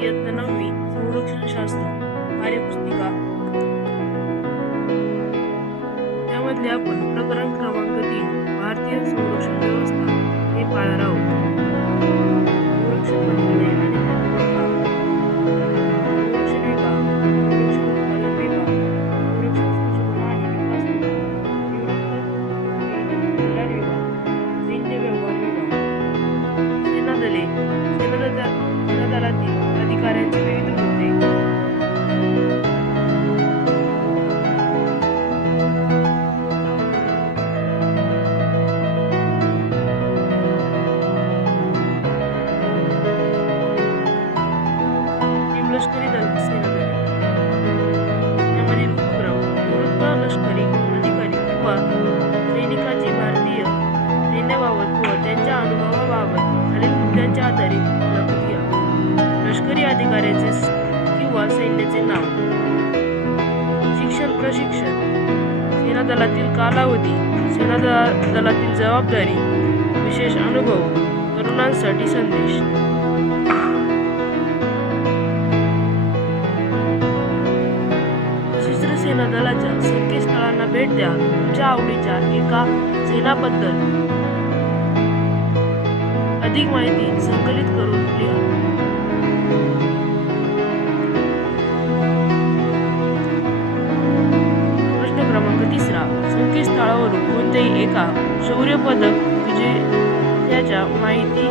इयत्ता 9वी संरक्षणशास्त्र कार्यपुस्तिका, त्यामधले आपण प्रकरण क्रमांक 3 भारतीय संरक्षण व्यवस्था हे पाहणार आहोत. संरक्षण मंत्रालय आणि त्याचा काम, संरक्षण विभाग, संरक्षण उत्पादन विभाग, संरक्षण संशोधन आणि विकास विभाग, निवृत्त कल्याण विभाग, सैन्य व्यवहार विभाग, सेना दले, सेना दलातील अधिकाऱ्यांचे विविध मुद्दे, लष्करी दल, सेना दले यामधील उपक्रम, निवृत्त लष्करी अधिकारी किंवा सैनिकाची भारतीय सैन्याबाबत व त्यांच्या अनुभवाबाबत खालील मुद्द्यांच्या आधारे मुलाखत घ्या. लष्करी अधिकाऱ्याचे किंवा सैन्याचे नाव, शिक्षण प्रशिक्षण, सेना दलातील कालावधी, सेना दलातील जबाबदारी, विशेष अनुभव, तरुणांसाठी संदेश. सशस्त्र सेना दलाच्या संकेतस्थळांना भेट द्या. तुमच्या आवडीच्या एका सेनाबद्दल अधिक माहिती संकलित करून लिहा. प्रश्न क्रमांक 3. संकेतस्थळावरून कोणत्याही एका शौर्य पदक विजेत्याच्या माहिती